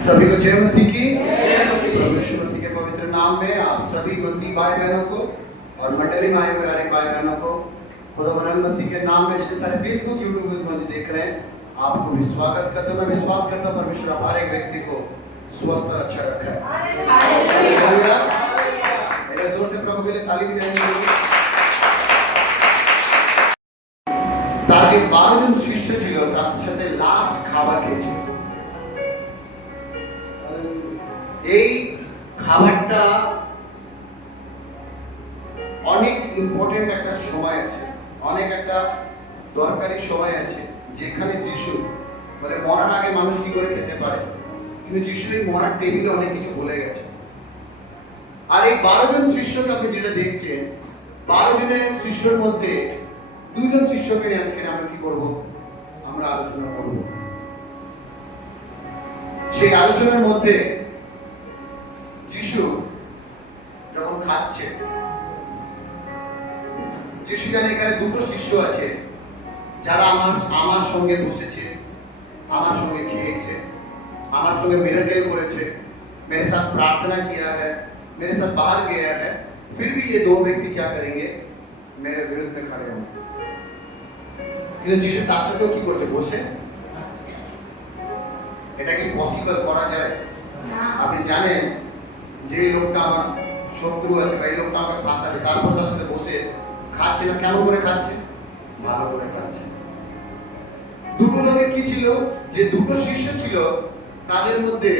सभी को जय मसीह की। प्रभु यीशु मसीह के पवित्र नाम में आप सभी मसीह भाई बहनों को और मंडली में आए हुए हर एक भाई बहनों को खुदावंद मसीह के नाम में जितने सारे फेसबुक यूट्यूब पर मुझे देख रहे हैं आपको भी स्वागत करते हैं। मैं विश्वास करता हूं परमेश्वर हर एक व्यक्ति को स्वस्थ और अच्छा रखा है। हालेलुया। एक जोर से प्रभु के लिए ताली देंगे। তার যে 12 জন শিষ্য ছিল তার সাথে লাস্ট খাবার খেয়েছিল। এই খাবারটা অনেক ইম্পর্টেন্ট একটা সময় আছে, অনেক একটা দরকারি সময় আছে যেখানে যিশু বলে মরার আগে মানুষ কি করে খেতে পারে, কিন্তু যিশু এই মরার টেবিলে অনেক কিছু বলে গেছে। আর এই 12 জন শিষ্যকে আপনি যেটা দেখছেন 12 জনের শিষ্যর মধ্যে দুজন শিষ্যকে নিয়ে আজকে আমরা কি করব, আমরা আলোচনা করব। সেই আলোচনার মধ্যে যিশু যখন খাচ্ছে, যিশু জানে এখানে দুটো শিষ্য আছে যারা আমার সঙ্গে বসেছে, আমার সঙ্গে খেয়েছে, আমার সঙ্গে मिरेकल করেছে, मेरे साथ प्रार्थना किया है, मेरे साथ बाहर गया है, फिर भी ये दो व्यक्ति क्या करेंगे, मेरे विरुद्ध में खड़े होंगे। কিন্তু যিশু তার সাথেও কি করছে, বসে। এটা কি পসিবল করা যায়? আপনি জানেন যে লোকটা আমার শত্রু আছে বা এই লোকটা আমাকে ফাঁসাবে, তারপর তার সাথে বসে খাচ্ছে না। কেমন করে খাচ্ছে? ভালো করে খাচ্ছে। দুটো লোকের কি ছিল, যে দুটো শিষ্য ছিল তাদের মধ্যে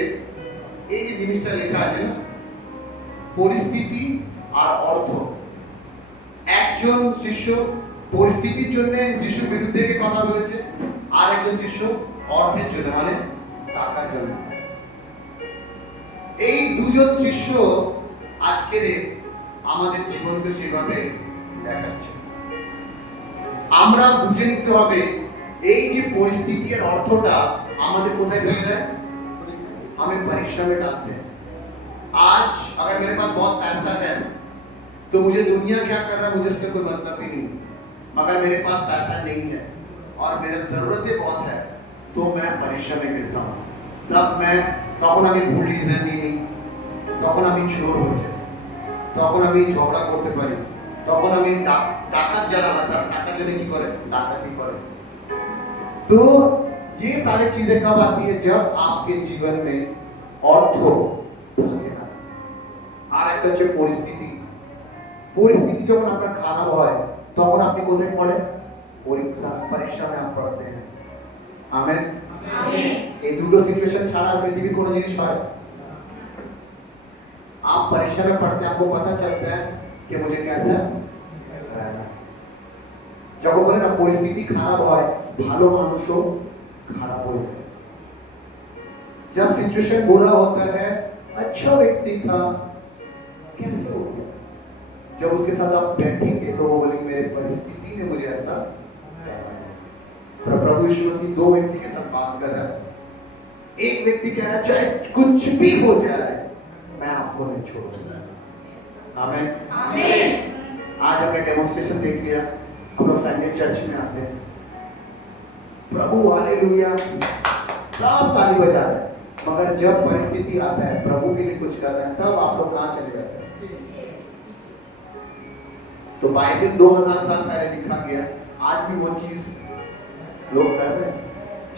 এই যে জিনিসটা লেখা আছে না, পরিস্থিতি আর অর্থ। একজন শিষ্য পরিস্থিতির জন্য যিশুর বিরুদ্ধে কথা বলেছে, আর একজন শিষ্য অর্থের জন্য, মানে টাকার জন্য। এই দুজন শিষ্য আজকের আমাদের জীবনকে সেভাবে দেখাচ্ছে। আমরা বুঝে নিতে হবে এই যে পরিস্থিতি আর অর্থটা আমাদের কোথায় ফেলে দেয়, हमें परीक्षा में डालते हैं। आज अगर मेरे पास बहुत पैसा है तो मुझे दुनिया क्या कर रहा है मुझे उससे कोई मतलब ही नहीं, मगर मेरे पास पैसा नहीं है और मेरे जरूरतें बहुत है तो मैं परीक्षा में गिरता हूँ। तब मैं তখন আমি ভুল ডিসিশন নিই, তখন আমি চোর হয়ে যাই, তখন আমি ঝগড়া করতে পারি, তখন আমি ডাকাত যারা হয় তারা টাকার জন্য কি করে, ডাকাতি করে। तो ये सारी चीजें कब आती है, जब आपके जीवन में अर्थ থাকে না। আর একটা হচ্ছে পরিস্থিতি। পরিস্থিতি যখন আপনার খারাপ হয় তখন আপনি কোথায় পড়েন, পরীক্ষা में आप पढ़ते हैं। आमेन। এই দুটো সিচুয়েশন ছাড়া পৃথিবীর কোনো জিনিস হয়? आप परीक्षा में पढ़ते हैं, आपको पता चलता है कि मुझे कैसा रहना। যখন বলে না পরিস্থিতি খারাপ হয় ভালো মানুষও খারাপ हो जाए। जब सिचुएशन बुरा होता है अच्छा व्यक्ति था कैसे हो गया, जब उसके साथ आप बैठेंगे तो वो बोलेंगे मेरे परिस्थिति ने मुझे ऐसा। प्रभु यीशु मसीह दो व्यक्ति के साथ बात कर रहा है। एक व्यक्ति कह रहा है चाहे कुछ भी हो जाए मैं आपको नहीं छोड़ूंगा। आमीन। आमीन। आज हमने डेमोन्स्ट्रेशन देख लिया, हम लोग संडे चर्च में आते हैं, प्रभु हालेलुया सब ताली बजा रहे हैं, मगर जब परिस्थिति आता है प्रभु के लिए कुछ कर रहे हैं तब आप लोग कहाँ चले जाते हैं? तो बाइबल 2000 साल पहले लिखा गया, आज भी वो चीज लोग कर रहे हैं।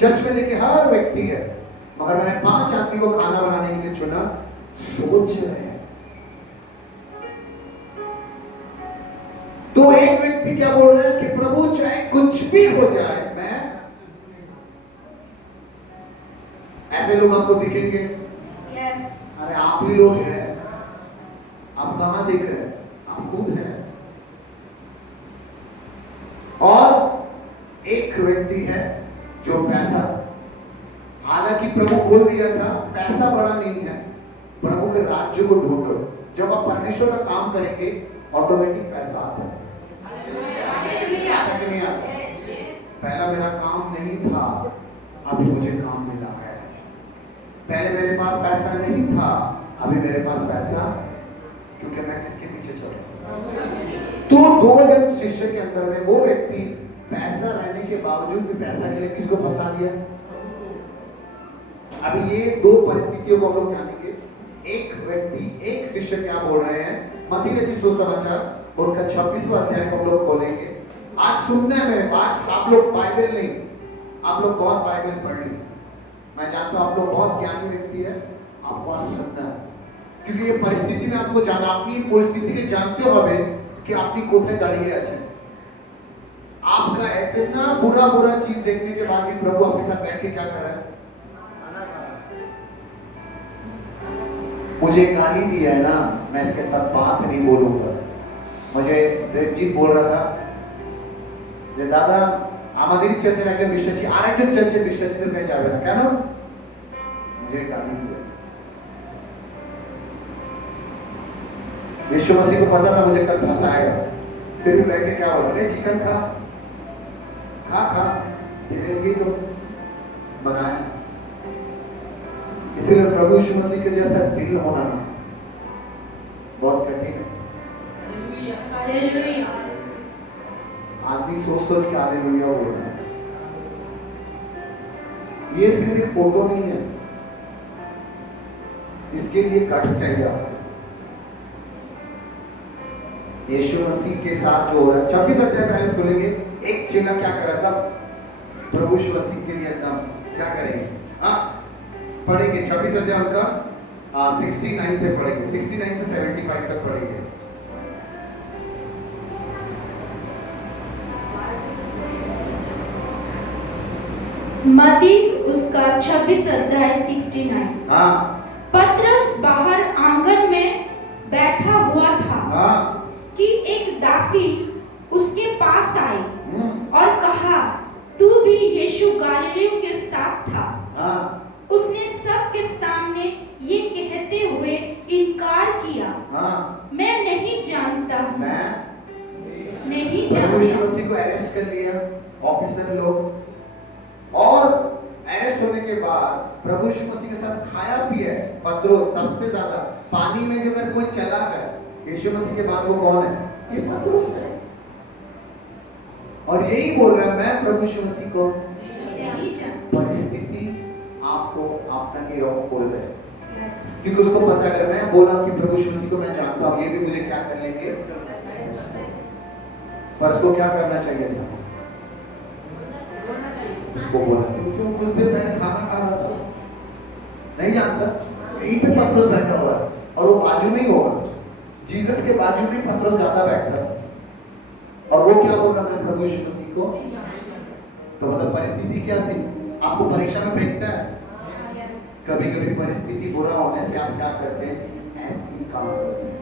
चर्च में देखिए हर व्यक्ति है, मगर मैंने 5 आदमी को खाना बनाने के लिए चुना, सोच रहे हैं। तो एक व्यक्ति क्या बोल रहे हैं कि प्रभु चाहे कुछ भी हो जाए मैं। ऐसे लोग आपको दिखेंगे? यस। अरे आप ही लोग हैं, आप कहां दिख रहे हैं? आप खुद हैं। और एक व्यक्ति है जो पैसा, हालांकि प्रभु बोल दिया था पैसा बड़ा नहीं है, प्रभु के राज्य को ढूंढो। जब आप परमेश्वर का काम करेंगे ऑटोमेटिक पैसा आता है। आता कि नहीं आता? पहला मेरा काम नहीं था, अभी मुझे काम मिला है। पहले मेरे पास पैसा नहीं था, अभी मेरे पास पैसा, क्योंकि मैं किसके पीछे चल रहा हूं। तो दो जन शिष्य के अंदर में वो व्यक्ति पैसा रहने के बावजूद भी पैसा के लिए किसको फंसा दिया? अभी ये दो परिस्थितियों को हम लोग जानेंगे। एक व्यक्ति, एक शिष्य क्या बोल रहे हैं, मत्ती रचित सुसमाचार उनका 26वां अध्याय हम लोग खोलेंगे। आज सुनना है मेरे, आज आप लोग बाइबल नहीं, आप लोग बहुत बाइबल पढ़ ली, मैं जानता हूं आप लोग बहुत ज्ञानी व्यक्ति है, आपको आज सुनना है, क्योंकि ये परिस्थिति में आपको जाना, अपनी परिस्थिति के जानते हो हमें कि आपकी कोথায় दाঁড়িয়ে আছে। आपका इतना बुरा बुरा चीज देखने के बाद भी प्रभु आपके साथ बैठ के क्या कर रहा है? मुझे गाली दी है ना, मैं इसके साथ बात नहीं बोलूंगा। मुझे देवजीत बोल रहा था যে দাদা আমাদের চার্চের একজন বিশ্বাসী আরেকজন চার্চের বিশ্বাসীদের কাছে যাবে না কেন? मुझे गाली दी है। यीशु मसीह को पता था मुझे कल फंसाएगा, फिर भी बैठ के क्या बोला, ले चिकन खा खा खा, तेरे लिए तो बनाया। इसलिए प्रभु यीशु मसीह के जैसा दिल होना बहुत कठिन है। हालेलुया। आदमी सोच सोच के हालेलुया बोल रहा है। ये सिर्फ एक फोटो नहीं है, इसके लिए गट्स चाहिए आपको। यीशु मसीह के साथ जो हो रहा है, 26 अध्याय पहले सुनेंगे। एक चेला क्या कर रहा था प्रभु यीशु मसीह के लिए, एकदम क्या करेंगे, हाँ पढ़ेंगे 26 अध्याय उनका 69 से पढ़ेंगे, 69 से 75 तक पढ़ेंगे। मत्ती उसका 26 अध्याय 69। हाँ पतरस बाहर आंगन में बैठा हुआ था हाँ कि एक दासी उसके पास आई और कहा, तू भी यीशु गलीलियों के साथ था। हाँ उसने सबके सामने ये कहते हुए इनकार किया, हाँ मैं नहीं जानता हूँ। मैं नहीं प्रभु यीशु जानता। मसीह को अरेस्ट कर लिया ऑफिसर लोग, और अरेस्ट होने के बाद प्रभु यीशु मसीह के साथ खाया पिया है। पतरस सबसे ज्यादा पानी में जो अगर कोई चला है यीशु मसीह के बाद वो कौन है? ये पतरस है। और यही बोल रहा है मैं प्रभु यीशु मसीह को नहीं जानता। परिस्थिति आपको अपना के रोक बोल रहे हैं, Yes. क्योंकि उसको पता अगर मैं बोला कि प्रभु यीशु मसीह को मैं जानता हूँ, ये भी मुझे क्या कर लेंगे, पर उसको क्या करना चाहिए था? उसको बोला, क्योंकि वो कुछ देर पहले खाना खा रहा था, नहीं जानता, यहीं पे पतरस बैठा हुआ है और वो बाजू में ही होगा, जीसस के बाजू में पतरस ज्यादा बैठा है, और वो क्या बोल रहा था प्रभु यीशु मसीह को? तो मतलब परिस्थिति क्या सी आपको परीक्षा में भेजता है। कभी कभी परिस्थिति बुरा होने से आप क्या करते हैं, ऐसे ही काम करते हैं।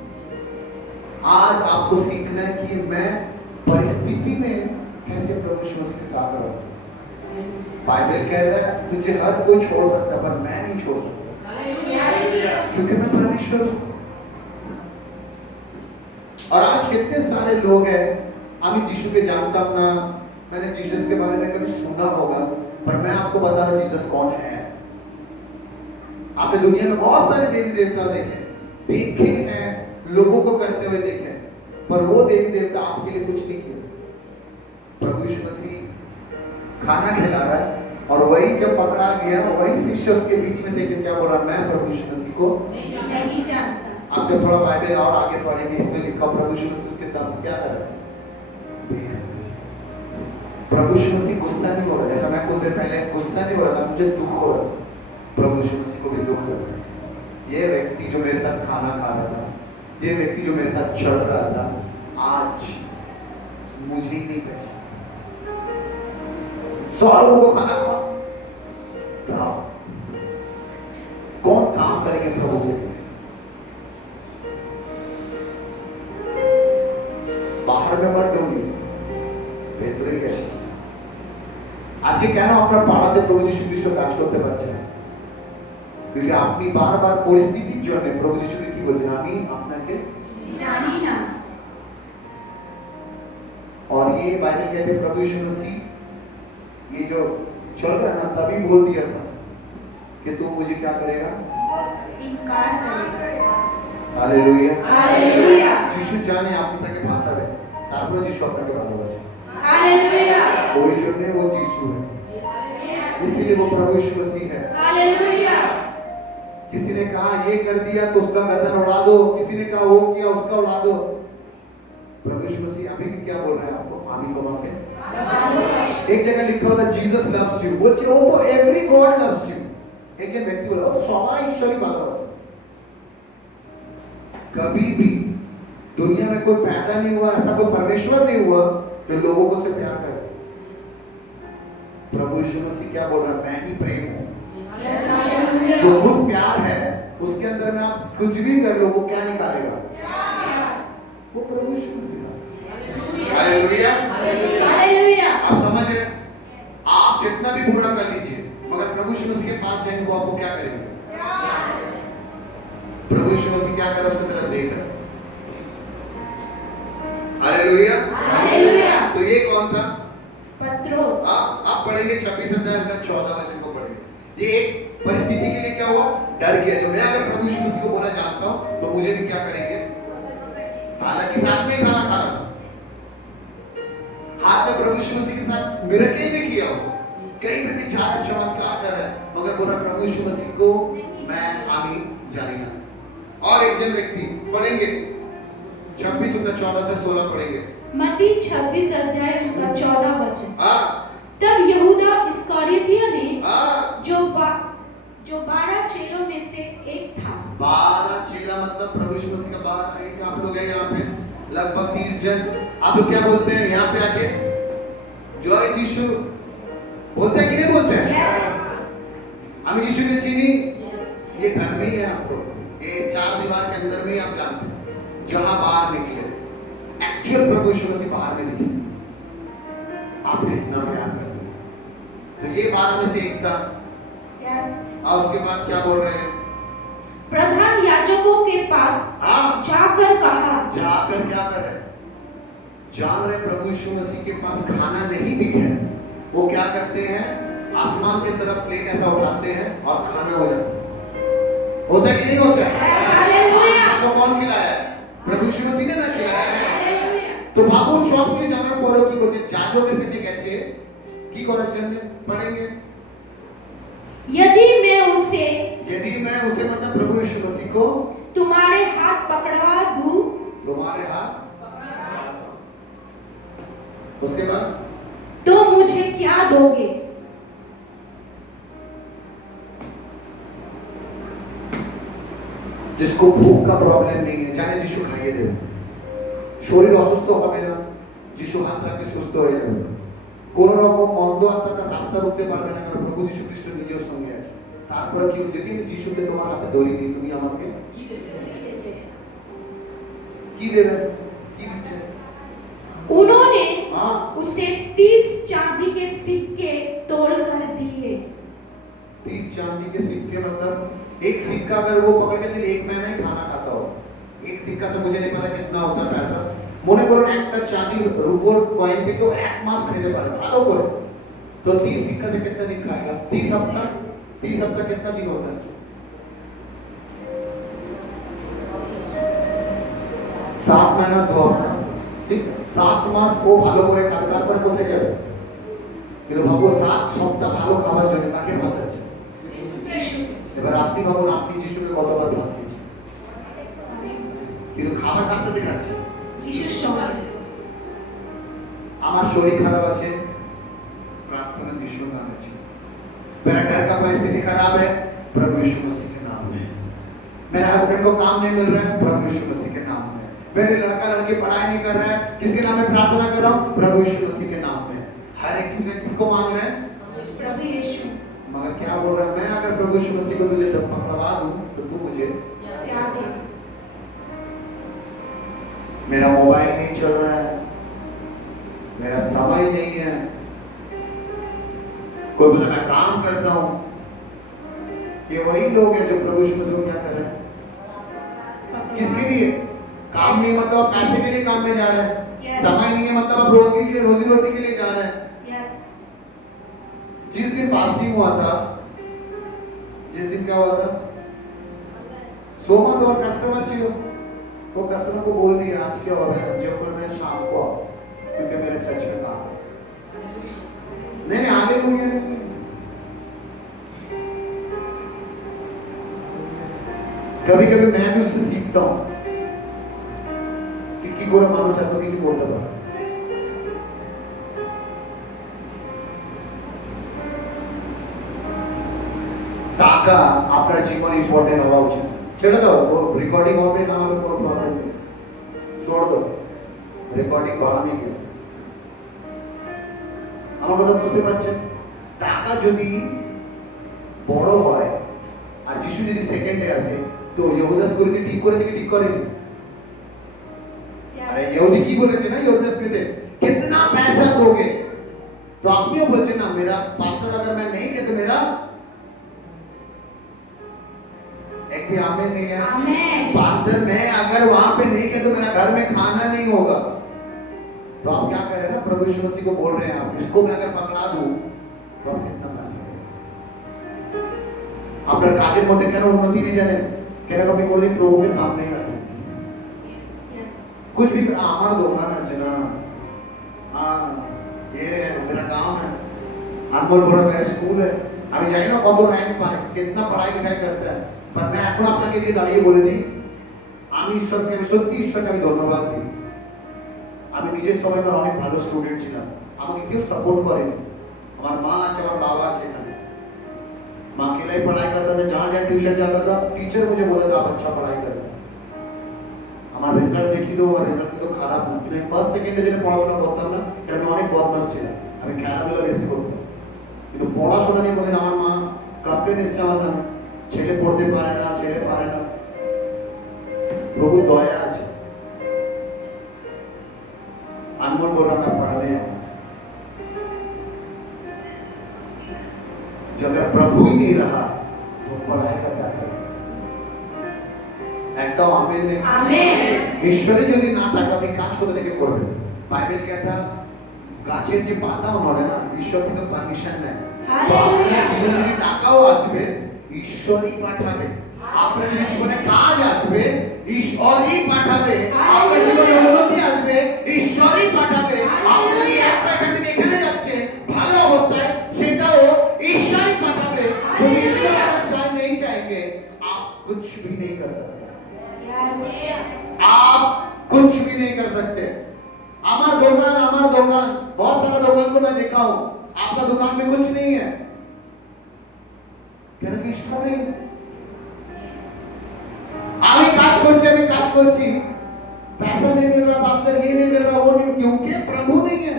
आज आपको सीखना है कि मैं परिस्थिति में कैसे प्रभु यीशु मसीह के साथ रहूं। बाइबल कह रहा है तुझे हर कोई छोड़ सकता है, पर मैं नहीं छोड़ सकता, क्योंकि मैं परमेश्वर हूं। और आज कितने सारे लोग हैं, আমি जीसस के जानता हूं ना, मैंने जीसस के बारे में कभी सुना होगा, पर मैं आपको बता रहा हूं जीसस कौन है। आपने दुनिया में बहुत सारे देवी देवता देखे हैं, लोगों को करते हुए देखे, पर वो देवी देवता आपके लिए कुछ नहीं किए। प्रभु यीशु मसीह खाना खिला रहा है, और वही जब पकड़ा गया वही शिष्य उसके बीच में से क्या बोल रहा, मैं प्रभु यीशु मसीह को नहीं जानता। आप जब थोड़ा बाइबल और आगे पढ़ेंगे, इसमें लिखा प्रभु यीशु मसीह उसके तब क्या कर रहा है, प्रभु यीशु मसीह गुस्सा नहीं हो रहा, जैसा मैं कुछ देर पहले गुस्सा नहीं हो रहा था, मुझे दुख हो रहा, प्रभु यीशु मसीह को भी दुख हो रहा है। ये व्यक्ति जो मेरे साथ खाना खा रहा था, ये व्यक्ति जो मेरे साथ चल रहा था, आज मुझे ही नहीं पहचाना। 100 लोगों को खाना खा, 100 कौन काम करेंगे प्रभु के लिए? बाहर में मत ढूंढिए, ভেতরে গেছে। আজকে কেন আপনার পাড়াতে প্রভু যীশু খ্রিস্ট কাজ করতে পারছেন? क्योंकि আপনি বারবার পরিস্থিতির জন্য প্রভু যীশুকে কি বলছেন, আমি আপনাকে জানি না। और ये बाइबल कहते हैं प्रभु यीशु मसीह ये जो चल रहा है ना, तभी बोल दिया था कि तू मुझे क्या करेगा, ইনকার করেगा। Hallelujah hallelujah. যিশু জানে আপনি তাকে ফাঁসাবে, তারপরে যিশু আপনাকে ভালোবাসে। हालेलुया। ওই জন্য वो যিশু है, इसलिए वो प्रभु यीशु मसीह है। हालेलुया। किसी ने कहा ये कर दिया तो उसका गर्दन उड़ा दो, किसी ने कहा वो किया उसका उड़ा दो। प्रभु यीशु मसीह अभी भी क्या बोल रहे हैं आपको? आमीन को मांगे। एक जगह लिखा हुआ था जीसस लव्स यू, वो तो एवरी गॉड लव्स यू। एक जन व्यक्ति बोला तो सबाई ईश्वरी भालोबासे। कभी भी दुनिया में कोई पैदा नहीं हुआ, ऐसा कोई परमेश्वर नहीं हुआ जो लोगों को से प्यार करे। प्रभु यीशु मसीह क्या बोल रहा है? मैं ही प्रेम हूं। जो खुद प्यार है उसके अंदर में आप कुछ भी कर लो वो क्या निकालेगा? वो प्रभु यीशु मसीह। Hallelujah, hallelujah. आप समझ रहे हैं? आप जितना भी बुरा कर लीजिए मगर प्रभु यीशु मसीह के पास जाएंगे वो आपको क्या करेंगे? प्रभु यीशु मसीह क्या कर रहा है उसकी तरफ देख रहे हैं। Hallelujah, hallelujah. तो ये कौन था? पत्रोस। आप पढ़ेंगे 26 अध्याय का 14 वचन को पढ़ेंगे। ये एक परिस्थिति के लिए क्या हुआ? डर गया। जो मैं अगर प्रभु यीशु मसीह को बोला जानता हूं तो मुझे भी क्या करेंगे? हालांकि साथ में खाना खा रहा था, हाथ में प्रभु यीशु मसीह के साथ मिरेकल भी किया हो, कहीं पे भी जा रहा चमत्कार कर रहा है, मगर बोला प्रभु यीशु मसीह को मैं आमीन जानिना। और एक जन व्यक्ति पढ़ेंगे 26 उसका 14 से 16 पढ़ेंगे। मत्ती 26 अध्याय उसका 14 वचन। हाँ, तब यहूदा इस्करियोती ने हाँ, जो 12 चेलों में से एक था। 12 चेला मतलब प्रभु यीशु मसीह का 12 एक आप लोग हैं यहाँ पे लगभग 30 जन। आप लोग क्या बोलते हैं यहाँ पे आके? जय यीशु बोलते हैं कि नहीं बोलते हैं? यस। हमें यीशु ने चीनी ये घर में ही है। आपको ये 4 दीवार के अंदर में ही आप जानते हैं जहां बाहर निकले एक्चुअल प्रभु यीशु मसीह बाहर में निकले। आप कितना प्यार करते हैं। तो ये 12 में से एक था। यस। और उसके बाद क्या बोल रहे हैं? प्रधान याजकों के पास हाँ, जाकर कहा। जाकर क्या कर रहे? जान रहे प्रभु यीशु मसीह के पास खाना नहीं भी है, वो क्या करते हैं? आसमान की तरफ प्लेट ऐसा उठाते हैं और खाना हो जाता है। होता है कि नहीं होता है? हालेलुया। आपको कौन खिलाया है? प्रभु यीशु मसीह ने ना खिलाया है। हालेलुया। तो ভাবুন সবকে জানার পরেও কি করছে? যাজকের কাছে গেছে কি করার জন্য? পড়েंगे यदि मैं उसे मतलब प्रभु यीशु मसीह को तुम्हारे हाथ पकड़वा दूं, तुम्हारे हाथ, उसके बाद तो मुझे क्या दोगे? जिसको भूख का प्रॉब्लम नहीं है जाने যিশু খাইয়ে দেবে। শরীর অসুস্থ হবে না, যিশু হাত রাখলে সুস্থ হয়ে যাবে। কোন রকম মন্দ আত্মা তার রাস্তা রুখতে পারবে না, কারণ প্রভু যিশু খ্রিস্ট নিজের সঙ্গে আছে। তারপরে কি যদি আমি যিশুকে তোমার হাতে ধরিয়ে দিই তুমি আমাকে কি দেবে? কি দিচ্ছে? उन्होंने हाँ, उसे 30 चांदी के सिक्के तोड़ कर दिए। 30 चांदी के सिक्के मतलब एक सिक्का अगर वो पकड़ के चले 1 महीना ही खाना खाता हो। एक सिक्का से मुझे नहीं पता कितना होता है पैसा। মনে করুন একটা চাঁদি রূপোর কয়েন থেকে 1 মাস খেতে পারে ভালো করে। तो 30 सिक्का से कितना दिन खाएगा? 30 हफ्ता कितना दिन होता है? 7 महीना 2 हफ्ता, ঠিক? 7 মাস ও ভালো করে খাবে, তারপর কোথায় যাবে? কিন্তু ভাবো 7 সপ্তাহ ভালো খাবার জন্য কাকে ফাঁসাচ্ছে? এবার আপনি ভাবুন আপনি যিশুকে কতবার ফাঁসিয়েছেন, কিন্তু খাবার কার সাথে খাচ্ছে? যিশুর সঙ্গে। আমার শরীর খারাপ আছে, प्रार्थना यीशु नाम में। मेरा घर का परिस्थिति खराब है, प्रभु यीशु मसीह के नाम में। मेरे हस्बैंड को काम नहीं मिल रहा है, प्रभु यीशु मसीह के नाम में। मेरे लड़का लड़की पढ़ाई नहीं कर रहा है, किसके नाम में प्रार्थना कर रहा हूँ? प्रभु यीशु मसीह के नाम में। हर एक चीज में किसको मांग रहे हैं? प्रभु यीशु। मगर क्या बोल रहा है? मैं अगर प्रभु यीशु मसीह को तुझे पकड़वा दूं तो तू मुझे क्या दे? मेरा मोबाइल नहीं चल रहा है, मेरा समय नहीं है, कोई बोला मैं काम करता हूं। ये वही लोग हैं जो प्रभु यीशु मसीह को क्या कर रहे हैं? किसके लिए? काम नहीं मतलब आप पैसे के लिए काम में जा रहे हैं। Yes. समय नहीं है मतलब आप रोजी रोटी के लिए जा रहे हैं। यस। जिस दिन फास्टिंग हुआ था, जिस दिन क्या हुआ था? सोमवार और कस्टमर थी, वो कस्टमर को बोल दिया आज क्या हो रहा है, जो कर रहे हैं शाम को आओ, क्योंकि मेरे चर्च में काम है। नहीं हालेलुया नहीं। कभी कभी मैं भी उससे सीखता हूँ कि করে মানুষ এত কিছু করতে পারে। টাকা আপনার জীবনে ইম্পর্টেন্ট হওয়া উচিত। ছেড়ে দাও, রেকর্ডিং হবে না হবে কোনো প্রবলেম নেই, छोड़ दो, রেকর্ডিং বাড়ানো গিয়ে। আমার কথা বুঝতে পারছেন? টাকা যদি বড় হয় আর যিশু যদি সেকেন্ডে আসে, তো ইহুদাস করিতে ঠিক করেছে কি ঠিক করেনি? अरे यहूदी की बोले ना यहूदा स्पिरिट कितना पैसा दोगे? तो आपने बोलते ना मेरा पास्टर अगर मैं नहीं किया तो मेरा एक भी आमेन नहीं है। आमेन। पास्टर मैं अगर वहां पे नहीं किया तो मेरा घर में खाना नहीं होगा। तो आप क्या कर रहे हैं ना, प्रभु यीशु मसीह को बोल रहे हैं आप इसको मैं अगर पकड़ा दूं तो आप कितना पैसा আপনার কাজের মধ্যে কেন উন্নতি নেই জানেন? কেন আপনি কোনদিন প্রভুকে সামনে রাখেন? कुछ भी हमारा दुकान है ना, हाँ ये मेरा काम है, अनमोल बोला मेरा स्कूल है, अभी जाए ना कत रैंक पाए, कितना पढ़ाई लिखाई करता है, पर मैं এখন আপনাকে দিয়ে দাঁড়িয়ে বলে দিই আমি ঈশ্বরকে, আমি সত্যি ঈশ্বরকে আমি ধন্যবাদ দিই। আমি নিজের সময়কার অনেক ভালো স্টুডেন্ট ছিলাম, আমাকে কেউ সাপোর্ট করেনি। আমার মা আছে, আমার বাবা আছে এখানে, माँ अकेला ही पढ़ाई करता था, जहाँ जहाँ ट्यूशन जाता था टीचर मुझे बोला था आप अच्छा पढ़ाई करना। আমার রেজাল্ট দেখি তো আমার রেজাল্ট তো খারাপ না, কিন্তু ফার্স্ট সেকেন্ডে যেটা পড়াশোনা করতাম না এটা আমি অনেক বদমাশ ছিলাম, আমি খেলাধুলা বেশি করতাম, কিন্তু পড়াশোনা নিয়ে কোনদিন আমার মা কমপ্লেন এসছে আমার নামে, ছেলে পড়তে পারে না, ছেলে পারে না। প্রভু দয়া আছে। अनमोल बोल रहा मैं पढ़ने जब अगर प्रभु ही नहीं रहा तो पढ़ाई का क्या करें? একটা আমেন নেই। আমেন। ঈশ্বরে যদি না থাকে আপনি কাজ করে দেখে করবেন। বাইবেল कहता গাছের যে পাতাও নড়ে না, ঈশ্বর থেকে পারমিশন নেয়। হালেলুয়া। জীবনে যদি টাকাও আসবে ঈশ্বরই পাঠাবে। আপনার যদি জীবনে কাজ আসবে ঈশ্বরই পাঠাবে। আপনার জীবনে উন্নতি আসবে ঈশ্বরই পাঠাবে। আপনি যদি এক টাকা থেকে এখানে যাচ্ছে ভালো অবস্থায় সেটাও ঈশ্বরই পাঠাবে। যদি ঈশ্বর চায় नहीं चाहेंगे आप कुछ भी नहीं कर सकते। आप कुछ भी नहीं कर सकते। हमारा दुकान बहुत सारा दुकान को मैं देखा हूं, आपका दुकान में कुछ नहीं है, কেন কি ঈশ্বর নেই? আমি কাজ করছি पैसा नहीं मिल रहा, पास्टर ये नहीं मिल रहा, वो नहीं, क्योंकि प्रभु नहीं है।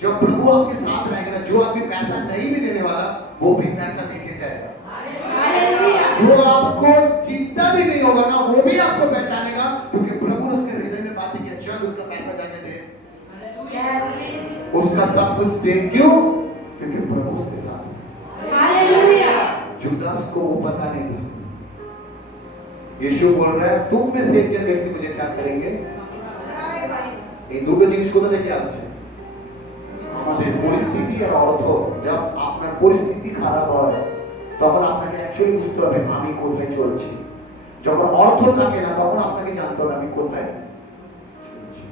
जब प्रभु आपके साथ रहेगा ना, जो आदमी पैसा नहीं भी देने वाला वो भी पैसा देके जाएगा। हालेलुया। जो आपको चिंता भी नहीं होगा ना वो भी आपको पहचानेगा, क्योंकि प्रभु ने उसके हृदय में बातें की, चल उसका पैसा जाके दे, उसका सब कुछ दे। क्यों? क्योंकि प्रभु उसके साथ है। हालेलुया। जुदास को वो पता नहीं था। यीशु बोल रहा है तुम में से एक जन व्यक्ति मुझे क्या करेंगे? এই দুটো জিনিস কোথা থেকে আসছে? আমাদের পরিস্থিতি আর অর্থ। যখন আপনার পরিস্থিতি খারাপ হয় তখন আপনাকে অ্যাকচুয়ালি বুঝতে হবে আমি কোথায় চলছি। যখন অর্থ থাকে না তখন আপনাকে জানতে হবে আমি কোথায় চলছি।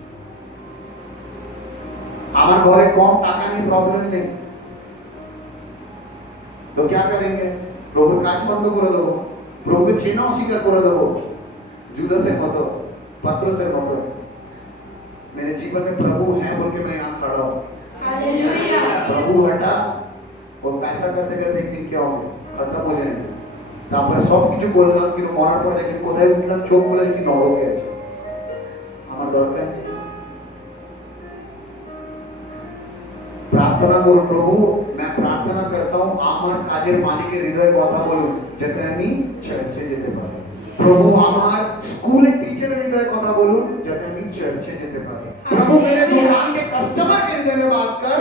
আমার ঘরে কম টাকা নেই, প্রবলেম নেই, তো क्या करेंगे? প্রভুর কাজ বন্ধ করে দেবো, প্রভুকে চেনা অস্বীকার করে দেবো, जुदासेर मतो, पत्रोसेर मतो। मेरे जीवन में प्रभु है बोल के मैं यहाँ खड़ा हूँ। हालेलुया। प्रभु हटा और पैसा करते करते एक दिन क्या हो गया, खत्म हो जाएंगे। তারপরে সব কিছু বললাম কিন্তু মরার পর দেখছি কোথায় উঠলাম, চোখ খুলে দেখছি নরকে আছে। আমার দরকার নেই। प्रार्थना करो प्रभु, मैं प्रार्थना करता हूँ আমার কাজের মালিকের হৃদয়ে কথা বলুন যাতে আমি চার্চে যেতে পারি। प्रभु আমার স্কুলের टीचर হৃদয়ে কথা বলুন যাতে আমি চার্চে যেতে পারি। प्रभु मेरे दुकान के कस्टमर के हृदय में बात कर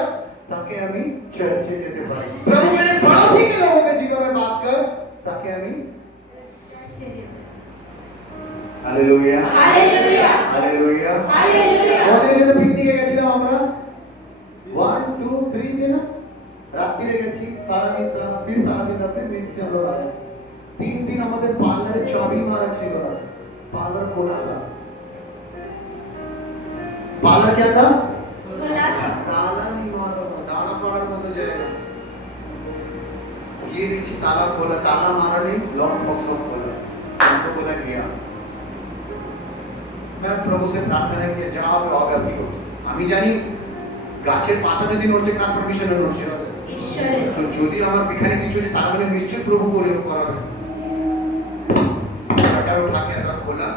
ताकि আমি চার্চে যেতে পারি। प्रभु मेरे पड़ोसी के लोगों के जीवन में बात कर ताकि আমি हालेलुया हालेलुया। Hallelujah hallelujah. কতদিন যেতে পিকনিকে গেছিলাম আমরা 1 2 3 दिन রাত্রিরে গেছি, সারা দিন फिर सारा दिन फिर नेक्स्ट हम लोग आए। 3 दिन আমাদের পার্লারে চাবি মারা ছিল না, পার্লার খোলা था। पार्लर क्या था? খোলা था। ताला नहीं मारा हुआ, ताला पड़ार मतो जाएगा। ये देखिए ताला खोला, ताला मारा नहीं, लॉक बॉक्स लॉक खोला। बोला गया मैं प्रभु से प्रार्थना किया যা হবে হবে আপনি করতে আমি জানি গাছের পাতা যদি নড়ছে কার পারমিশনে নড়ছে ঈশ্বরের তো যদি আমার এখানে কিছু যদি তার মানে নিশ্চয়ই প্রভু করে করাবে शटर उठा के ऐसा खोला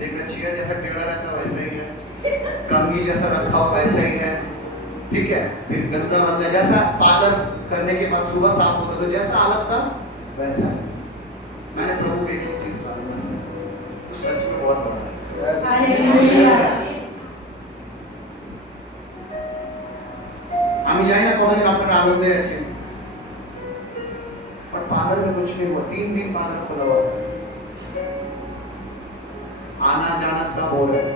देखना चेयर जैसा टेढ़ा रहता है वैसा ही है कंघी जैसा रखा हुआ वैसा ही है ठीक है फिर गंदा बंदा जैसा पादर करने के बाद सुबह साफ होता तो जैसा हालत था वैसा मैंने प्रभु की एक चीज मालूम है तो सच में बहुत बड़ा है हालेलुया আমি জানি না কতদিন আপনারা আনন্দে আছেন पर पार्लर में कुछ नहीं हुआ 3 दिन पार्लर खुला हुआ था आना जाना सब हो रहा है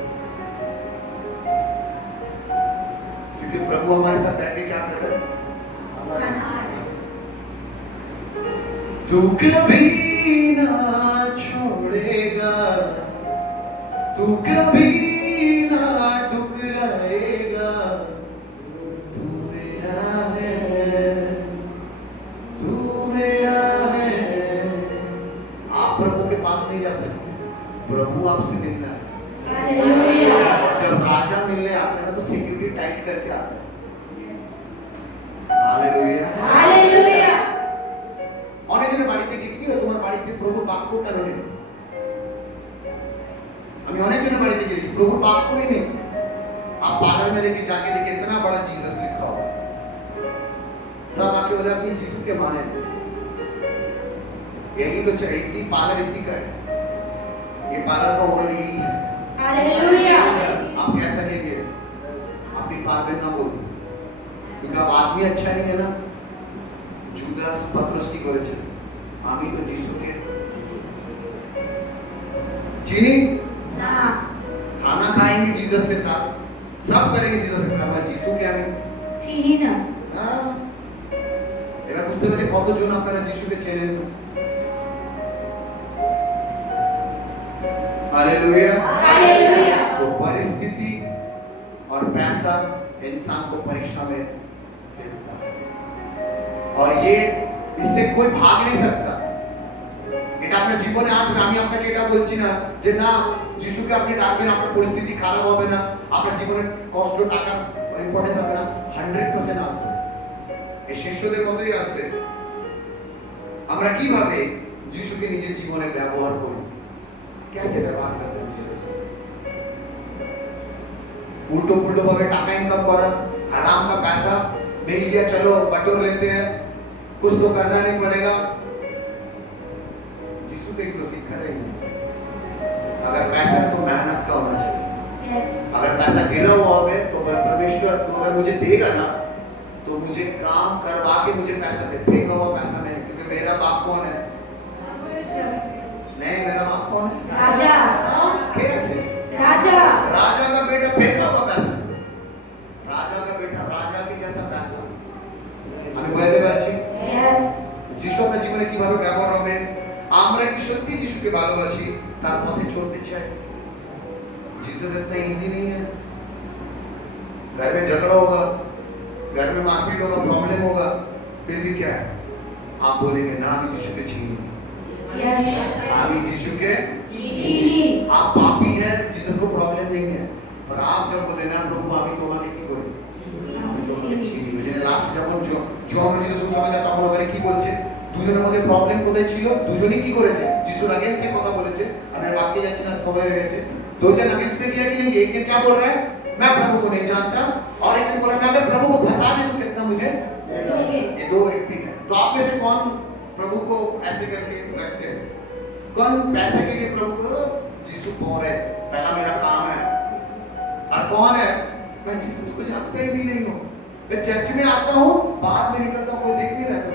क्योंकि प्रभु हमारे साथ बैठ के क्या कर रहे हैं तू कभी ना छोड़ेगा तू कभी ना टुकराएगा तू मेरा है तू मेरा है आप प्रभु के पास नहीं जा सकते प्रभु आपसे मिलना है हालेलुया और जब राजा मिलने आते हैं ना तो सिक्योरिटी टाइट करके आते हैं हालेलुया हालेलुया অনেক দিনের বাড়িতে গিয়ে কি রে তোমার বাড়িতে প্রভু বাক্য কেন নেই আমি অনেক দিনের বাড়িতে গিয়ে দেখি প্রভু বাক্যই নেই आप पार्लर में लेके जाके देखिए इतना बड़ा जीसस लिखा हुआ सब आके बोले अपनी जीसू के माने यही तो चाहिए इसी पार्लर इसी का है ये पार्लर का ओनर यही है हालेलुया आप कह सकेंगे अपनी पार्लर ना बोल दो क्योंकि अब आदमी अच्छा नहीं है ना जुदास पत्रोस की করেছে আমি তো যিশুকে চিনি ना खाना खाएंगे जीसस के साथ सब करेंगे जीसस के साथ मैं যিশু के আমি চিনি না হ্যাঁ এবার বুঝতে পারছি কতজন আপনারা যিশুকে চেনেন না हालेलुया हालेलुया तो परिस्थिति और पैसा इंसान को परीक्षा में फेंकता है और ये इससे कोई भाग नहीं सकता এটা আপনার জীবনে আসবে আমি আপনাকে এটা বলছি না যে না যিশুকে আপনি ডাকবেন আপনার পরিস্থিতি খারাপ হবে না আপনার জীবনে কষ্ট টাকা ইম্পর্টেন্স হবে না 100% আসবে এই শিষ্যদের মতোই আসবে আমরা কিভাবে যিশুকে নিজের জীবনে ব্যবহার করি कैसे व्यवहार करते हैं जीसस से उल्टो पुल्टो भावे टाका इनकम करा आराम का पैसा मिल गया चलो बटोर लेते हैं कुछ तो करना नहीं पड़ेगा जीसू देख लो सीखा नहीं अगर पैसा है तो मेहनत का होना चाहिए यस अगर पैसा गिरा हुआ है तो परमेश्वर तो अगर मुझे देगा ना तो मुझे काम करवा के मुझे पैसा दे फेंका हुआ पैसा नहीं क्योंकि मेरा बाप कौन है नहीं मेरा बाप कौन है राजा क्या है राजा राजा का बेटा फेंका हुआ पैसा राजा का बेटा राजा के जैसा पैसा আমি বলতে পারছি यस যিশু আপনার জীবনে কিভাবে ব্যবহার হবে আমরা কি সত্যি যিশুকে ভালোবাসি তার পথে চলতে চাই जीसस इतना इजी नहीं है घर में झगड़ा होगा घर में मारपीट होगा प्रॉब्लम होगा फिर भी क्या है आप बोलेंगे ना আমি যিশুকে চিনি यस আমি যিশুকে চিনি आप पापी हैं जीसस को प्रॉब्लम नहीं है पर आप जब बोले ना प्रभु আমি তোমাকে কি করি আমি তোমাকে চিনি বুঝলেন লাস্ট যখন জন যদি সুসমাচার তখন ওখানে কি বলছে দুজনের মধ্যে প্রবলেম কোথায় ছিল দুজনেই কি করেছে যিশুর अगेंस्ट কথা বলেছে আমি আর বাকি যাচ্ছি না সবাই হয়ে গেছে दो जन अगेंस्ट में किया कि नहीं एक ने क्या बोल रहा है मैं प्रभु को नहीं जानता और एक ने बोला मैं अगर प्रभु को फंसा दे तो कितना मुझे ये दो व्यक्ति हैं तो आप में से कौन प्रभु को ऐसे करके रखते हैं कौन पैसे के लिए प्रभु को जीसू बोल है पहला मेरा काम है और कौन है मैं जीसस को जानता ही भी नहीं हूँ मैं चर्च में आता हूँ बाद में निकलता हूँ कोई देख नहीं रहता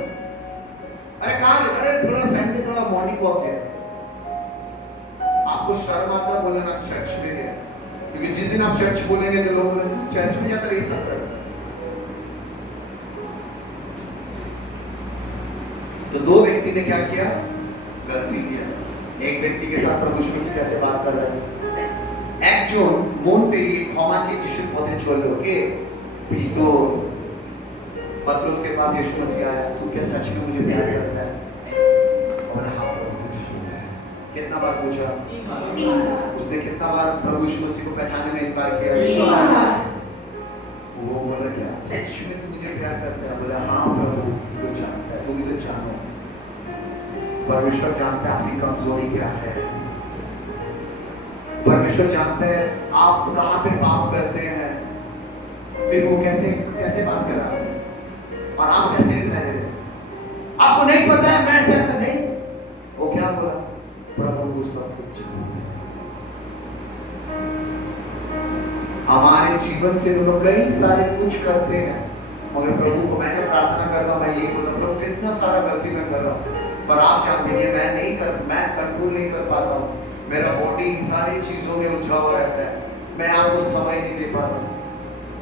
अरे कहाँ अरे थोड़ा संडे थोड़ा मॉर्निंग वॉक है आपको शर्म आता बोले मैं चर्च में गया क्योंकि जिस दिन आप चर्च बोलेंगे तो लोग बोलेंगे चर्च में जाता ये सब कर तो दो व्यक्ति ने क्या किया गलती किया एक व्यक्ति के साथ प्रभु यीशु से कैसे बात कर रहा है একজন মন ফিরিয়ে ক্ষমা চেয়ে যিশুর পথে চললো কে ভিতর पतरस के पास यीशु मसीह आया तू क्या सच में मुझे प्यार करता है और हाँ प्रभु तुझे जानता है कितना बार पूछा? 3 बार। उसने कितना बार प्रभु यीशु मसीह को पहचानने में इनकार किया? 3 बार। वो बोल रहा क्या सच में तू मुझे प्यार करता है? बोला हाँ प्रभु, तू जानता है, तुम तो जानो। परमेश्वर जानता है आपकी कमजोरी क्या है। परमेश्वर जानता है आप कहाँ पे पाप करते हैं। फिर वो कैसे बात कर रहा है और आप कैसे निर्णय ले रहे? आपको नहीं पता है मैं ऐसा नहीं। वो क्या बोला? प्रभु को सब कुछ हमारे जीवन से लोग कई सारे कुछ करते हैं, मगर प्रभु को मैं जब प्रार्थना करता हूँ मैं ये बोलता हूँ प्रभु कितना सारा गलती मैं कर रहा हूँ, पर आप जानते हैं मैं कंट्रोल नहीं कर पाता हूँ। मेरा बॉडी इन सारी चीजों में उलझा हुआ रहता है, मैं आपको समय नहीं दे पाता।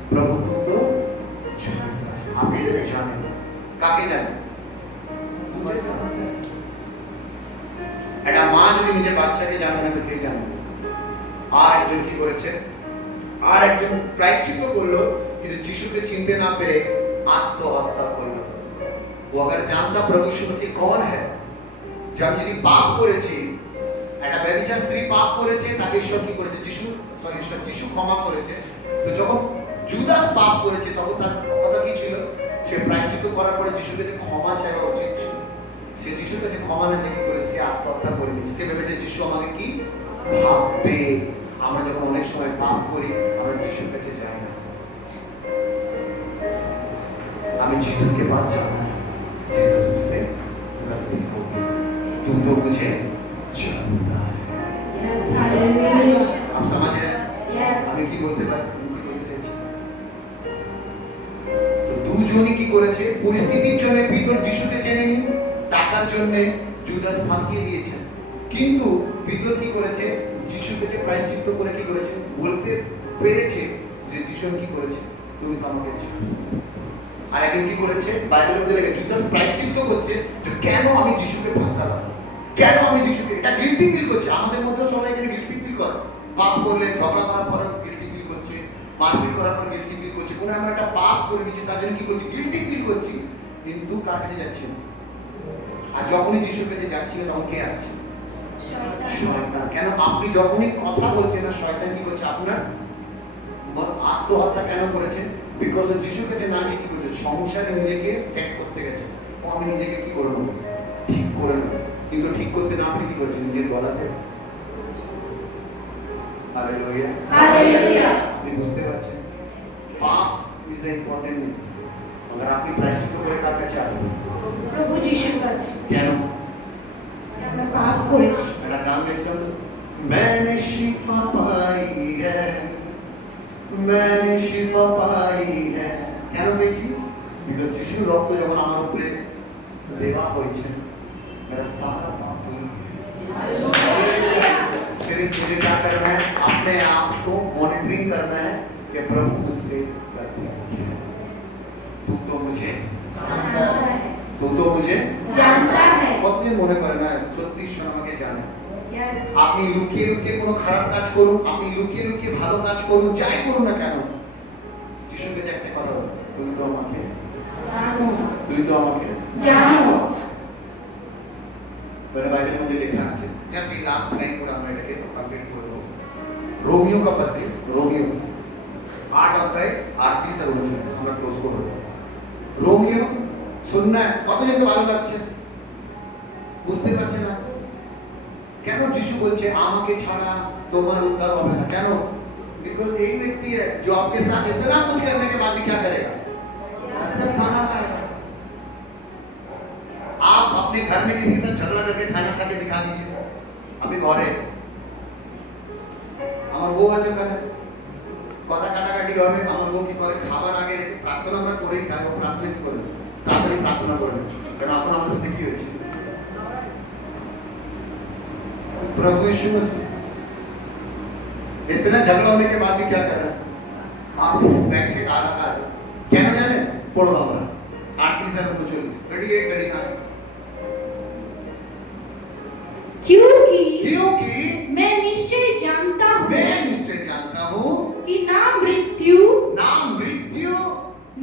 प्रभु तू तो जानता है, आप कैसे जाने काके जाने मुझे जानता है। এটা মা যদি নিজের বাচ্চাকে জানে না তো কে জানবে? আর একজন কি করেছে? আর একজন প্রায়শ্চিত্ত করলো, কিন্তু যিশুকে চিনতে না পেরে আত্মহত্যা করলো। वो अगर जानता प्रभु यीशु मसीह कौन है, जब যদি পাপ করেছি, একটা ব্যভিচার স্ত্রী পাপ করেছে, তাকে ঈশ্বর কি করেছে? যিশু ক্ষমা করেছে। তো যখন জুদাস পাপ করেছে তখন তার কথা কি ছিল? সে প্রায়শ্চিত্ত করার পরে যিশুকে যে ক্ষমা চাওয়া উচিত ছিল, সে যিশুর কাছে ক্ষমা না চেয়ে কি করে? সে আত্মহত্যা করে নিয়েছে। সে ভেবেছে যিশু আমাকে কি ভাববে। আমরা যখন অনেক সময় পাপ করি আমরা যিশুর কাছে যাই না, আমি जीसस के पास जाना है। जीसस मुझसे गलती हो गई, तू तो मुझे जानता है। Yes, hallelujah. आप समझ रहे हैं? Yes. আমি কি বলতে পারি? কি বলতে চাইছি? তো দুজনই কি করেছে? পরিস্থিতির জন্য পিতর যিশুকে চেনেনি, টাকার জন্য জুদাস ফাঁসিয়ে দিয়েছে। কিন্তু পিতর কি করেছে? যিশুকে যে প্রায়শ্চিত্ত করে কি করেছে? বলতে পেরেছে যে যিশু কি করেছে? তুমি তো আমাকে চেনো। আর একজন কি করেছে? বাইবেলের মধ্যে লেখা জুদাস প্রায়শ্চিত্ত করছে যে কেন আমি যিশুকে ফাঁসালাম, কেন আমি যিশুকে, এটা গিল্টি ফিল করছে। আমাদের মধ্যে সবাই এখানে গিল্টি ফিল করে, পাপ করলে ঝগড়া করার পরে গিল্টি ফিল করছে, মারপিট করার পর গিল্টি ফিল করছে, কোনো আমরা একটা পাপ করে দিচ্ছি তার জন্য কি করছি? গিল্টি ফিল করছি। কিন্তু কার কাছে যাচ্ছি? আর যখনই যিশুর কাছে যাচ্ছি তখন কে আসছে? শয়তান। কেন? আপনি যখনই কথা বলছেন না, শয়তান কি করছে? আপনার আত্মহত্যা কেন করেছে? বিকজ যিশুর কাছে না গিয়ে কি করছে? সংসারে নিজেকে সেট করতে গেছে। ও আমি নিজেকে কি করে নেবো? ঠিক করে নেবো। কিন্তু ঠিক করতে না আপনি কি করছেন? নিজের গলাতে। Hallelujah, Hallelujah. আপনি বুঝতে পারছেন? পাপ ইজ এ ইম্পর্টেন্ট নেই। अगर আপনি প্রায়শ্চিত্ত করে কার কাছে আসবেন? প্রভু যিশুর কাছে। কেন? আমরা পাপ করেছি। একটা গান গেছিলাম, मैंने शिफा पाई है, मैंने शिफा पाई है। কেন পেয়েছি? বিকজ যিশুর রক্ত যখন আমার উপরে দেওয়া হয়েছে, मेरा सारा पाप धुल गया। सिर्फ मुझे क्या करना है? अपने आप को मॉनिटरिंग करना है कि प्रभु मुझसे गलती हो गई है। तू तो मुझे জানতা है। কতদিন মনে করে না সত্যি ঈশ্বর আমাকে জানে। Yes. আপনি লুকিয়ে লুকিয়ে কোনো খারাপ কাজ করুন, আপনি লুকিয়ে লুকিয়ে ভালো কাজ করুন, যাই করুন না কেন, যিশুর কাছে একটা কথা বলুন, তুই তো আমাকে জানো। मेरे बाइबल में लिखा है जस्ट ये लास्ट लाइन को আমরা এটাকে কমপ্লিট করে দেব। রোমিও का पत्र, রোমিও 8 অধ্যায় 38 আর 39 আমরা ক্লোজ করব। রোমিও শুননা কতজনকে ভালো লাগছে? বুঝতে পারছেন না? কেন যিশু বলছে আমাকে ছাড়া তোমার উদ্ধার হবে না? কেন? बिकॉज एक व्यक्ति है जो आपके साथ इतना कुछ करने के बाद भी क्या करेगा? आपके साथ खाना खाएगा। आप अपने घर में किसी के साथ झगड़ा करके खाना खा के दिखा दीजिए अपने घरे। আমার বউ আছে ওখানে, কথা কাটাকাটি হবে, আমার বউ কি করে? খাবার আগে রেখে প্রার্থনা আমরা করেই খাই। ও প্রার্থনা কি করে? তাড়াতাড়ি প্রার্থনা করবে, কেন এখন আমাদের সাথে কি হয়েছে? प्रभु यीशु मसीह इतना झगड़ा होने के बाद भी क्या कर रहा है? आपके साथ बैठ के खाना खा रहे। क्या जाने? पढ़ो बाबा 38 और 39 38 39। क्योंकि मैं निश्चय जानता हूँ कि ना मृत्यु, ना मृत्यु,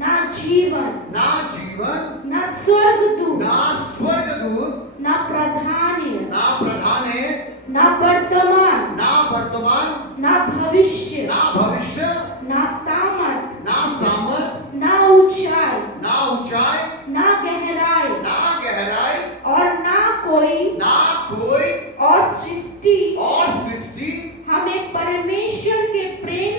ना जीवन, ना जीवन, ना स्वर्गदूत, ना स्वर्गदूत, ना प्रधान, ना प्रधान, ना वर्तमान, ना वर्तमान, ना भविष्य, ना भविष्य, ना सामर्थ, ना सामर्थ, ना ऊंचाई, ना ऊंचाई, ना गहराई, ना गहराई, और ना कोई और सृष्टि हमें परमेश्वर के प्रेम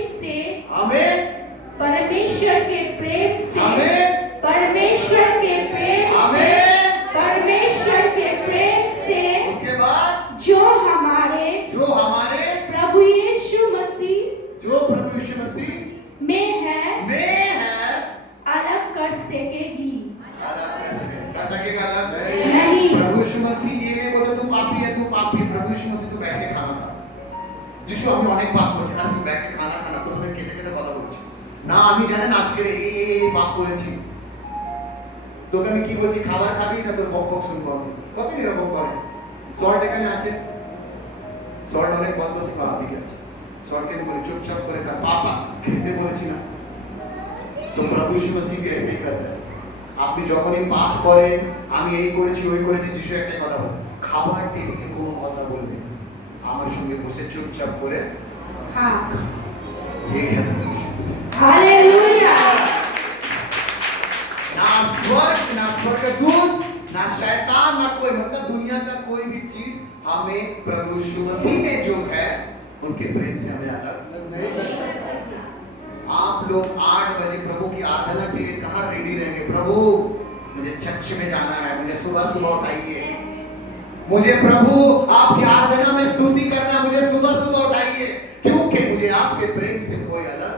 से उसके बाद जो हमारे प्रभु यीशु मसीह में है अलग कर सकेगी कर सकेगा अलग नहीं। प्रभु यीशु मसीह ये नहीं बोले तू पापी है, प्रभु यीशु मसीह तू बैठ के खाना खा। যিশু আমি অনেক পাপ করেছি, আর তুই ব্যাগ খানা খানা তোর সাথে কেটে কেটে কথা বলছি না, আমি জানি না আজকে এই পাপ করেছি, তোকে আমি কি বলছি খাবার খাবি না তোর বক বক শুনবো আমি, কতদিন এরকম করে। সল্ট এখানে আছে, সল্ট অনেক বদমাশি করা দিকে আছে, সল্টকে বলে চুপচাপ করে খা, পাপা খেতে বলেছি না। তো প্রভু यीशु मसीह भी ऐसे ही करता है। আপনি যখনই পাপ করেন, আমি এই করেছি ওই করেছি, যিশু একটা কথা বলে খাবার টেবিলে কোনো কথা বলবে আমার সঙ্গে বসে চুপচাপ করে खा। ये है प्रभु यीशु मसीह। हालेलुया। ना स्वर्गदूत, ना शैतान, ना कोई मतलब दुनिया का कोई भी चीज हमें प्रभु यीशु मसीह में जो है उनके प्रेम से हमें अलग नहीं कर सकता। आप लोग 8 बजे प्रभु की आराधना के लिए कहाँ रेडी रहेंगे? प्रभु मुझे चर्च में जाना है, मुझे सुबह सुबह उठाइए, मुझे प्रभु आपकी आराधना में स्तुति करना, मुझे सुबह सुबह उठाइए, क्योंकि मुझे आपके प्रेम से कोई अलग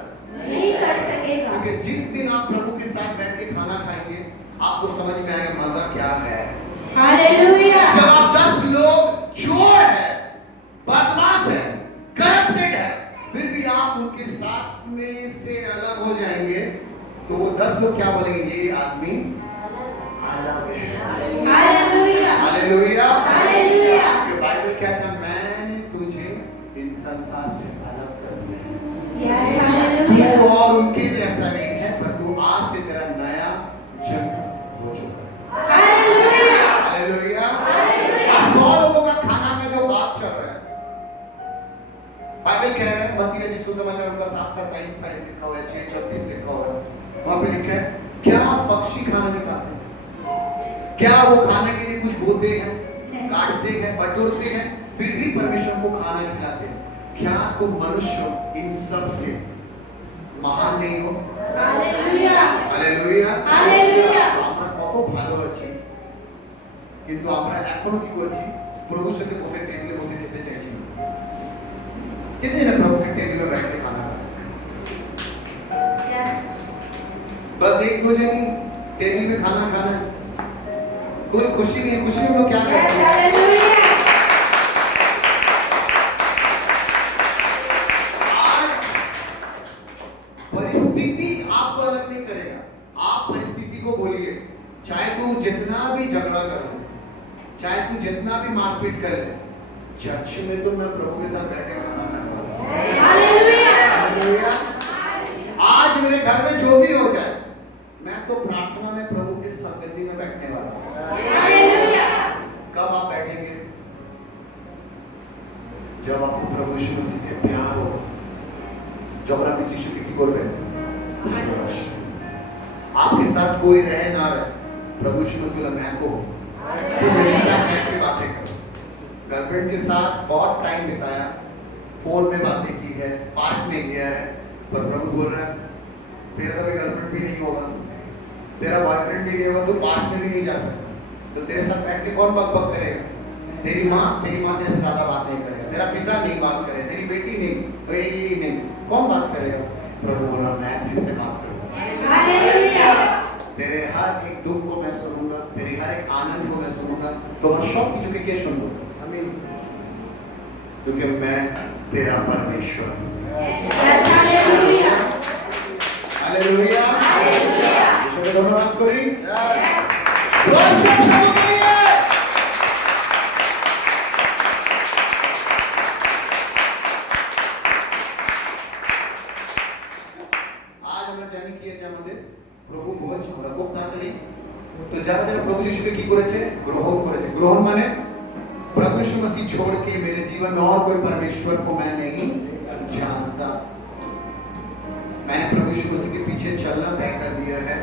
नहीं कर सकेगा। क्योंकि जिस दिन आप प्रभु के साथ बैठ के खाना खाएंगे आपको समझ में आएगा मजा क्या है। हालेलुया। जब आप 10 लोग चोर है, बदमाश है, करप्टेड है, फिर भी आप उनके साथ में से अलग हो जाएंगे, तो वो 10 लोग क्या बोलेंगे? ये आदमी अलग है। हालेलुया। हालेलुया। हालेलुया। ये बाइबल कहता है मैंने तुझे इन संसार से अलग कर दिया है। यस, तू हालेलुया। और उनके जैसा नहीं है, पर तू आज से तेरा नया जन्म हो चुका है। हालेलुया। हालेलुया। 100 लोगों का खाना में जो बात चल रहा है, बाइबल कह रहा है मत्ती के सुसमाचार का 7:27 साइड लिखा हुआ है, 6:34 लिखा हुआ है, वहां पे लिखा है क्या पक्षी खाना नहीं खाते? क्या वो खाने के लिए कुछ बोते हैं, काटते हैं, बटोरते हैं, फिर भी परमेश्वर को खाना खिलाते हैं? क्या तुम मनुष्य इन सब से महान नहीं हो? हालेलुया। হালেলুয়া। হালেলুয়া। আমরা কত ভালো আছি, কিন্তু আমরা এখনো কি করছি? প্রভুর সাথে বসে টেবিলে বসে খেতে চাইছি না। कितने ने प्रभु के टेबल में बैठ के खाना खाया? यस। बस 1-2 जन ही टेबल में खाना खाना है, कोई खुशी नहीं है। खुशी हम लोग क्या यस, करते हैं? हालेलुया। आज परिस्थिति आपको अलग नहीं करेगा। आप परिस्थिति को बोलिए, चाहे तू जितना भी झगड़ा कर ले, चाहे तू जितना भी मारपीट कर ले, चर्च में तो मैं प्रभु के साथ बैठ के खाना खाने वाला हूं। हालेलुया। हालेलुया। आज मेरे घर में जो भी हो जाए, मैं तो प्रार्थना में प्रभु की संगति में बैठने वाला हूं। हालेलुया। कब आप बैठेंगे? जब आपको प्रभु यीशु मसीह से प्यार हो, जब आप यीशु की करबें, आपके साथ कोई रहे ना रहे, प्रभु यीशु मसीह बोला मैं को तो मेरे साथ बैठ के बातें करो। गर्लफ्रेंड के साथ बहुत टाइम बिताया, फोन में बातें की है, पार्क में गया है, पर प्रभु बोल रहा है तेरा कभी गर्लफ्रेंड भी नहीं होगा, तेरा बॉयफ्रेंड भी नहीं होगा, तो पार्क में भी नहीं जा सकता, तो तेरे साथ बैठ के कौन बक बक करेगा? तेरी माँ तेरे से ज्यादा बात नहीं करेगा, तेरा पिता नहीं बात करेगा, तेरी बेटी नहीं, तो ये नहीं, कौन बात करेगा? प्रभु बोला मैं तेरे से बात करूंगा। हालेलुया। तेरे हर एक दुख को मैं सुनूंगा, तेरे हर एक आनंद को मैं सुनूंगा, तो मैं सब कुछ के सुनूंगा। आमीन। क्योंकि मैं तेरा परमेश्वर हूं। Yes, hallelujah. हालेलुया। हालेलुया। ईश्वर को धन्यवाद करी। यस। जोर से प्रभु के लिए। आज আমরা জানি কি আছে আমাদের প্রভু ভোজ, আমরা খুব তাড়াতাড়ি তো যারা যারা প্রভু যিশুকে কি করেছে? গ্রহণ করেছে। গ্রহণ মানে প্রভু যিশু मसीह छोड़ के मेरे जीवन में और कोई परमेश्वर को मैं नहीं जानता। मैंने प्रभु यीशु मसीह के पीछे चलना तय कर दिया है।